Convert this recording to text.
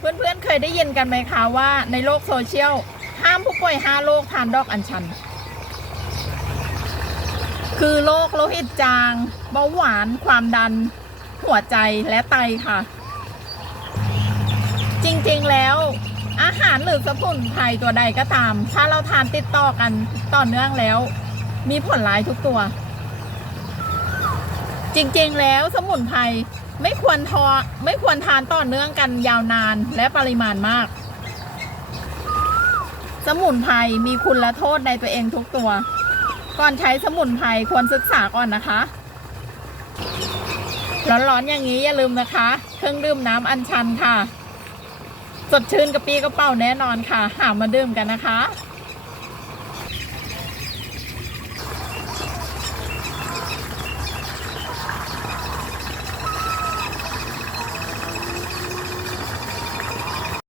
เพื่อนๆ เคยได้ยินกันไหมคะว่าในโลกโซเชียล ห้ามผู้ป่วยห้าโรคทานดอกอัญชัน คือโรคโลหิตจาง เบาหวาน ความดัน หัวใจและไตค่ะ จริงๆแล้ว อาหารหรือสมุนไพรตัวใดก็ตาม ถ้าเราทานติดต่อกันต่อเนื่องแล้ว มีผลร้ายทุกตัว จริงๆ แล้วสมุนไพรไม่ควรทอไม่ควรทานต่อเนื่องกันยาวนานและปริมาณมาก สมุนไพรมีคุณและโทษในตัวเองทุกตัว ก่อนใช้สมุนไพรควรศึกษาก่อนนะคะ ร้อนๆอย่างนี้อย่าลืมนะคะ เครื่องดื่มน้ำอัญชันค่ะ สดชื่นกระปี้กระเป๋าแน่นอนค่ะ หามาดื่มกันนะคะ